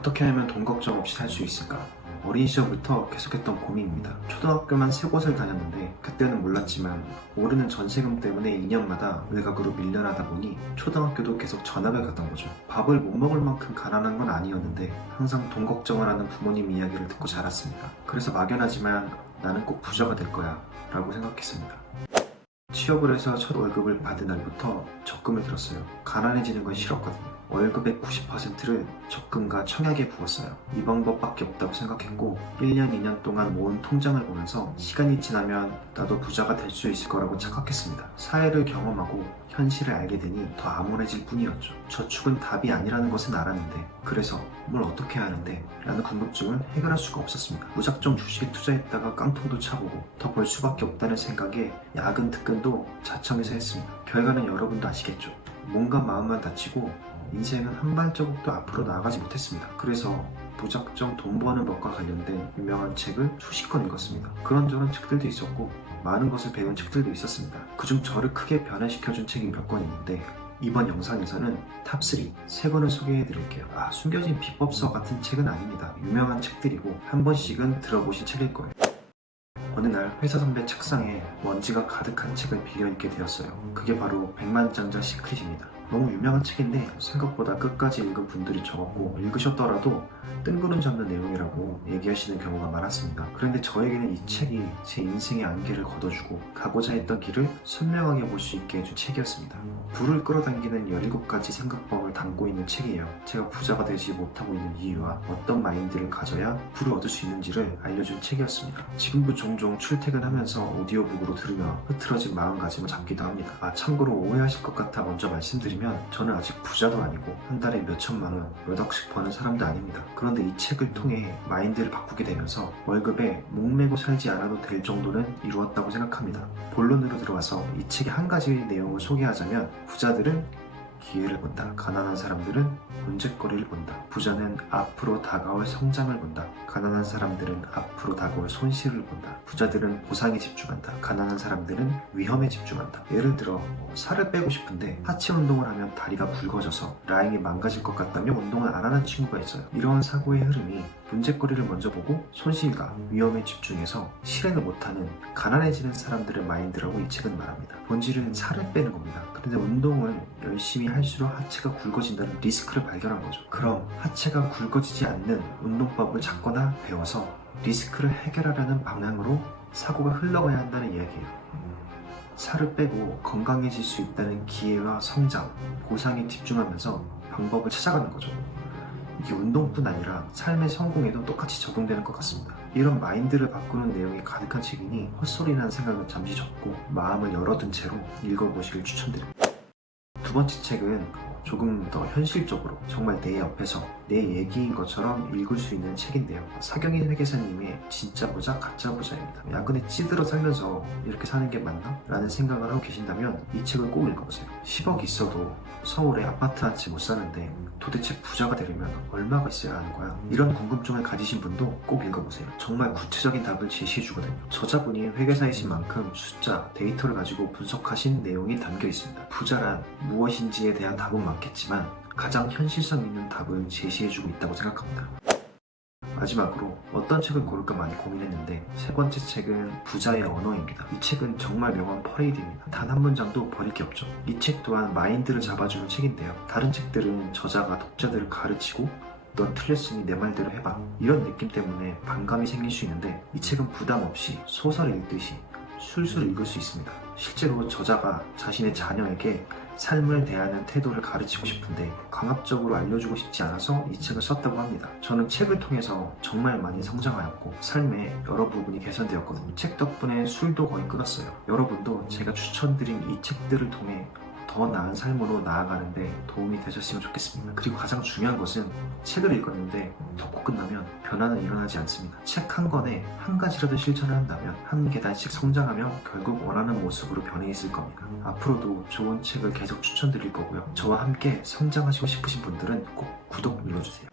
어떻게 하면 돈 걱정 없이 살 수 있을까? 어린 시절부터 계속했던 고민입니다. 초등학교만 3곳을 다녔는데 그때는 몰랐지만 오르는 전세금 때문에 2년마다 외곽으로 밀려나다 보니 초등학교도 계속 전학을 갔던 거죠. 밥을 못 먹을 만큼 가난한 건 아니었는데 항상 돈 걱정을 하는 부모님 이야기를 듣고 자랐습니다. 그래서 막연하지만 나는 꼭 부자가 될 거야 라고 생각했습니다. 취업을 해서 첫 월급을 받은 날부터 적금을 들었어요. 가난해지는 건 싫었거든요. 월급의 90%를 적금과 청약에 부었어요. 이 방법밖에 없다고 생각했고 1년, 2년 동안 모은 통장을 보면서 시간이 지나면 나도 부자가 될 수 있을 거라고 착각했습니다. 사회를 경험하고 현실을 알게 되니 더 암울해질 뿐이었죠. 저축은 답이 아니라는 것은 알았는데 그래서 뭘 어떻게 하는데? 라는 궁금증을 해결할 수가 없었습니다. 무작정 주식에 투자했다가 깡통도 차보고 더 벌 수밖에 없다는 생각에 야근 특근도 자청해서 했습니다. 결과는 여러분도 아시겠죠. 몸과 마음만 다치고 인생은 한 발자국도 앞으로 나아가지 못했습니다. 그래서 무작정 돈 버는 법과 관련된 유명한 책을 수십 권 읽었습니다. 그런저런 책들도 있었고 많은 것을 배운 책들도 있었습니다. 그중 저를 크게 변화시켜준 책이 몇 권 있는데 이번 영상에서는 탑3 3권을 소개해드릴게요. 숨겨진 비법서 같은 책은 아닙니다. 유명한 책들이고 한 번씩은 들어보신 책일 거예요. 어느 날 회사 선배 책상에 먼지가 가득한 책을 빌려 읽게 되었어요. 그게 바로 백만장자 시크릿입니다. 너무 유명한 책인데 생각보다 끝까지 읽은 분들이 적었고 읽으셨더라도 뜬구름 잡는 내용이라고 얘기하시는 경우가 많았습니다. 그런데 저에게는 이 책이 제 인생의 안개를 걷어주고 가고자 했던 길을 선명하게 볼 수 있게 해준 책이었습니다. 부를 끌어당기는 17가지 생각법을 담고 있는 책이에요. 제가 부자가 되지 못하고 있는 이유와 어떤 마인드를 가져야 부를 얻을 수 있는지를 알려준 책이었습니다. 지금도 종종 출퇴근하면서 오디오북으로 들으며 흐트러진 마음가짐을 잡기도 합니다. 참고로 오해하실 것 같아 먼저 말씀드리면 저는 아직 부자도 아니고 한 달에 몇 천만 원, 몇 억씩 버는 사람도 아닙니다. 그런데 이 책을 통해 마인드를 바꾸게 되면서 월급에 목매고 살지 않아도 될 정도는 이루었다고 생각합니다. 본론으로 들어와서 이 책의 한 가지 내용을 소개하자면 부자들은 기회를 본다. 가난한 사람들은 문제거리를 본다. 부자는 앞으로 다가올 성장을 본다. 가난한 사람들은 앞으로 다가올 손실을 본다. 부자들은 보상에 집중한다. 가난한 사람들은 위험에 집중한다. 예를 들어 살을 빼고 싶은데 하체 운동을 하면 다리가 굵어져서 라인이 망가질 것 같다며 운동을 안 하는 친구가 있어요. 이러한 사고의 흐름이 문제거리를 먼저 보고 손실과 위험에 집중해서 실행을 못하는 가난해지는 사람들의 마인드라고 이 책은 말합니다. 본질은 살을 빼는 겁니다. 그런데 운동을 열심히 할수록 하체가 굵어진다는 리스크를 발견한 거죠. 그럼 하체가 굵어지지 않는 운동법을 찾거나 배워서 리스크를 해결하려는 방향으로 사고가 흘러가야 한다는 이야기예요. 살을 빼고 건강해질 수 있다는 기회와 성장, 보상에 집중하면서 방법을 찾아가는 거죠. 이게 운동뿐 아니라 삶의 성공에도 똑같이 적용되는 것 같습니다. 이런 마인드를 바꾸는 내용이 가득한 책이니 헛소리라는 생각은 잠시 접고 마음을 열어둔 채로 읽어보시길 추천드립니다. 두 번째 책은 조금 더 현실적으로 정말 내 옆에서 내 얘기인 것처럼 읽을 수 있는 책인데요. 사경인 회계사님의 진짜 부자 가짜 부자입니다. 야근에 찌들어 살면서 이렇게 사는 게 맞나? 라는 생각을 하고 계신다면 이 책을 꼭 읽어보세요. 10억 있어도 서울에 아파트 한 채 못 사는데 도대체 부자가 되려면 얼마가 있어야 하는 거야? 이런 궁금증을 가지신 분도 꼭 읽어보세요. 정말 구체적인 답을 제시해주거든요. 저자분이 회계사이신 만큼 숫자, 데이터를 가지고 분석하신 내용이 담겨 있습니다. 부자란 무엇인지에 대한 답은 많겠지만 가장 현실성 있는 답을 제시해주고 있다고 생각합니다. 마지막으로 어떤 책을 고를까 많이 고민했는데 세 번째 책은 부자의 언어입니다. 이 책은 정말 명언 퍼레이드입니다. 단 한 문장도 버릴 게 없죠. 이 책 또한 마인드를 잡아주는 책인데요. 다른 책들은 저자가 독자들을 가르치고 넌 틀렸으니 내 말대로 해봐 이런 느낌 때문에 반감이 생길 수 있는데 이 책은 부담 없이 소설 읽듯이 술술 읽을 수 있습니다. 실제로 저자가 자신의 자녀에게 삶을 대하는 태도를 가르치고 싶은데 강압적으로 알려주고 싶지 않아서 이 책을 썼다고 합니다. 저는 책을 통해서 정말 많이 성장하였고 삶의 여러 부분이 개선되었거든요. 책 덕분에 술도 거의 끊었어요. 여러분도 제가 추천드린 이 책들을 통해 더 나은 삶으로 나아가는데 도움이 되셨으면 좋겠습니다. 그리고 가장 중요한 것은 책을 읽었는데 덮고 끝나면 변화는 일어나지 않습니다. 책 한 권에 한 가지라도 실천을 한다면 한 계단씩 성장하며 결국 원하는 모습으로 변해 있을 겁니다. 앞으로도 좋은 책을 계속 추천드릴 거고요. 저와 함께 성장하시고 싶으신 분들은 꼭 구독 눌러주세요.